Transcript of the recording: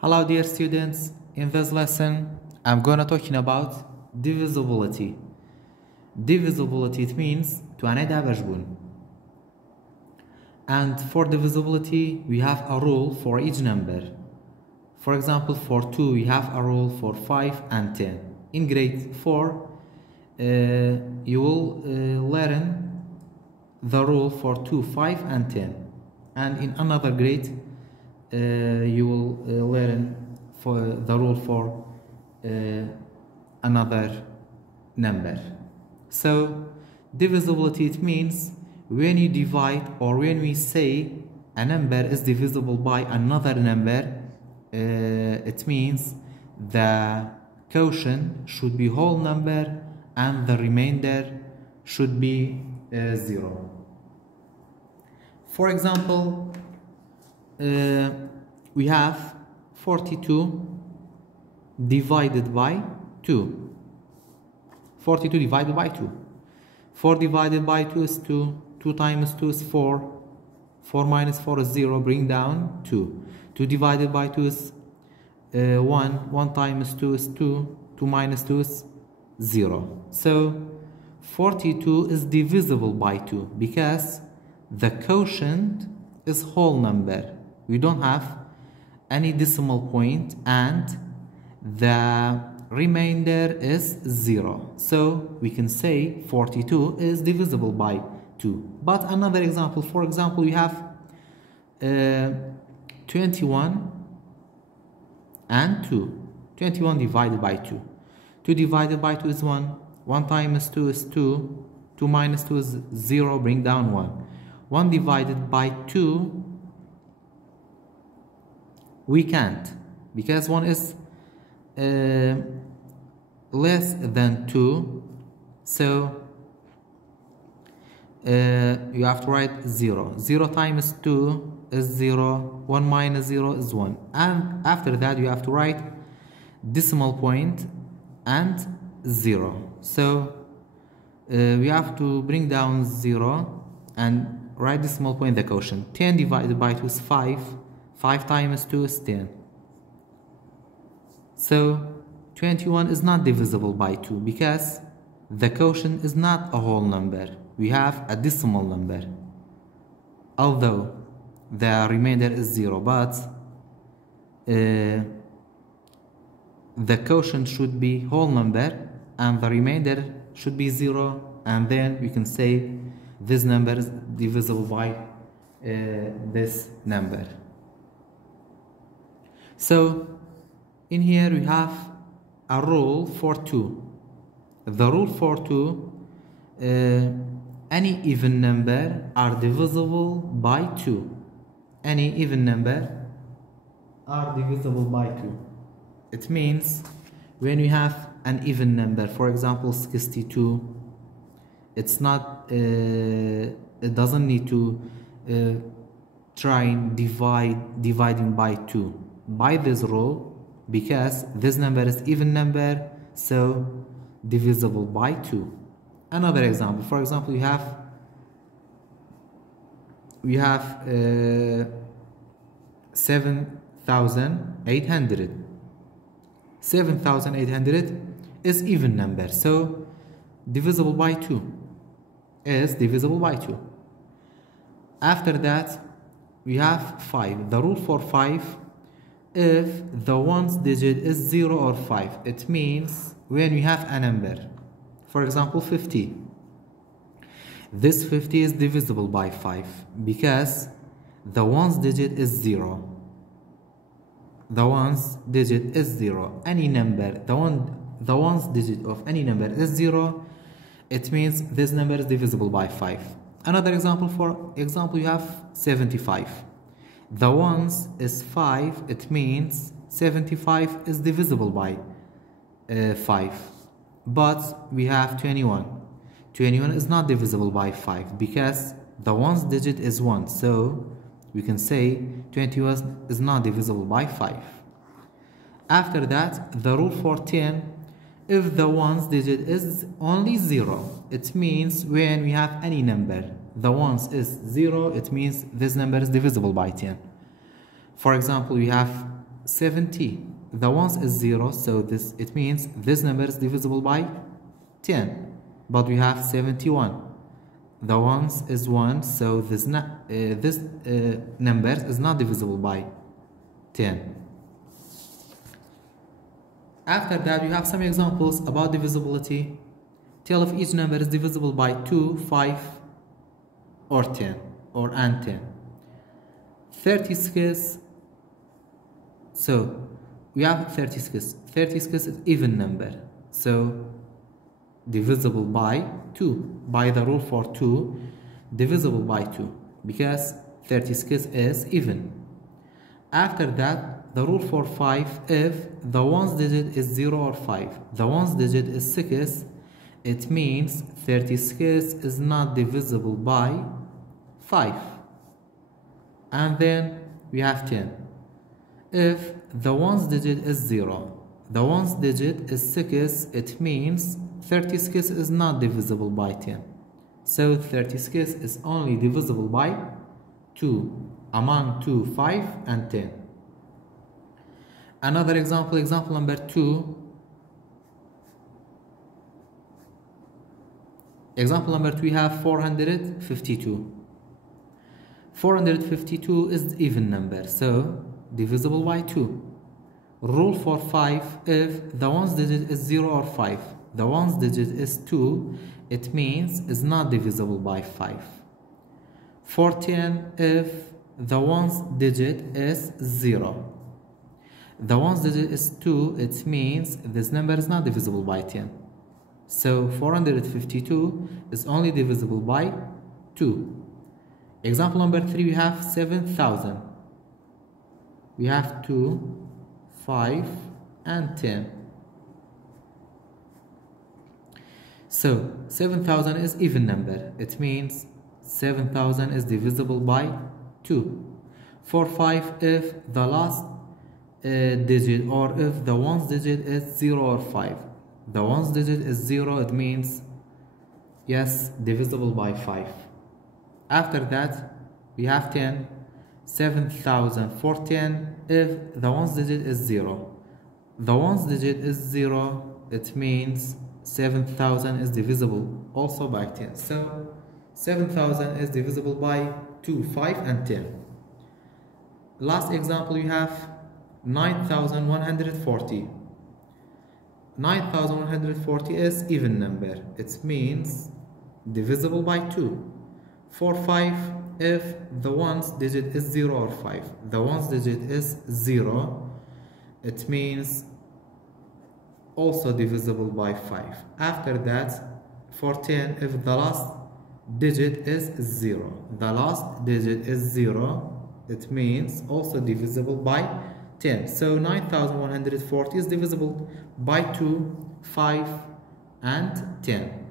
Hello dear students, in this lesson I'm gonna talking about divisibility. Divisibility, it means توانية بجبون. And for divisibility we have a rule for each number. For example, for 2 we have a rule for 5 and 10. In grade 4 you will learn the rule for 2, 5 and 10. And in another grade you will learn for the rule for another number. So divisibility, it means when you divide or when we say a number is divisible by another number, it means the quotient should be whole number and the remainder should be 0. For example, we have 42 divided by 2. 42 divided by 2. 4 divided by 2 is 2. 2 times 2 is 4. 4 minus 4 is 0. Bring down 2. 2 divided by 2 is 1. 1 times 2 is 2. 2 minus 2 is 0. So 42 is divisible by 2 because the quotient is whole number. We don't have any decimal point and the remainder is 0. So we can say 42 is divisible by 2. But another example, for example, we have 21 and 2. 21 divided by 2. 2 divided by 2 is 1. 1 times 2 is 2. 2 minus 2 is 0. Bring down 1. 1 divided by 2, we can't, because 1 is less than 2, so you have to write 0. 0 times 2 is 0. 1 minus 0 is 1. And after that you have to write decimal point and 0. So we have to bring down 0 and write decimal point the quotient. 10 divided by 2 is 5. 5 times 2 is 10. So 21 is not divisible by 2 because the quotient is not a whole number. We have a decimal number. Although the remainder is 0, but the quotient should be whole number and the remainder should be 0, and then we can say this number is divisible by this number. So in here we have a rule for 2. The rule for 2, any even number are divisible by 2. Any even number are divisible by 2. It means when we have an even number, for example 62, it's not it doesn't need to try and dividing by 2 by this rule, because this number is even number, so divisible by 2. Another example, for example, we have 7,800. 7,800 is even number, so divisible by 2 is divisible by 2. After that we have 5. The rule for 5, if the ones digit is 0 or 5, it means when we have a number, for example 50, this 50 is divisible by 5 because the ones digit is 0. The ones digit is 0. Any number, the ones digit of any number is 0, it means this number is divisible by 5. Another example, for example, you have 75. The ones is 5, it means 75 is divisible by 5. But we have 21. 21 is not divisible by 5 because the ones digit is 1. So we can say 21 is not divisible by 5. After that, the rule for 10, if the ones digit is only 0, it means when we have any number, the ones is 0, it means this number is divisible by 10. For example, we have 70. The ones is 0, so it means this number is divisible by 10. But we have 71. The ones is 1, so this number is not divisible by 10. After that, we have some examples about divisibility. Tell if each number is divisible by 2, 5, or 10, or and 10. 36. So we have 36. 36 is even number. So divisible by 2. By the rule for 2, divisible by 2. Because 36 is even. After that, the rule for 5, if the ones digit is 0 or 5, the ones digit is 6, it means 36 is not divisible by 5. And then we have 10. If the ones digit is 0, the ones digit is 6, it means 36 is not divisible by 10. So 36 is only divisible by 2, among 2, 5, and 10. Another example number 2. Example number 2, we have 452. 452 is even number, so divisible by 2. Rule for 5, if the ones digit is 0 or 5, the ones digit is 2, it means is not divisible by 5. For 10, if the ones digit is 0, the ones digit is 2, it means this number is not divisible by 10. So 452 is only divisible by 2. Example number 3, we have 7,000. We have 2, 5, and 10. So 7,000 is even number. It means 7,000 is divisible by 2. For 5, if the last digit, or if the ones digit is 0 or 5, the ones digit is 0, it means yes, divisible by 5. After that, we have 10. 7,000 for 10, if the ones digit is 0, the ones digit is 0, it means 7,000 is divisible also by 10. So 7,000 is divisible by 2, 5, and 10. Last example, we have 9,140. 9,140 is even number. It means divisible by 2. For 5, if the ones digit is 0 or 5, the ones digit is 0, it means also divisible by 5. After that, for 10, if the last digit is 0, the last digit is 0, it means also divisible by 10. So 9,140 is divisible by 2, 5, and 10.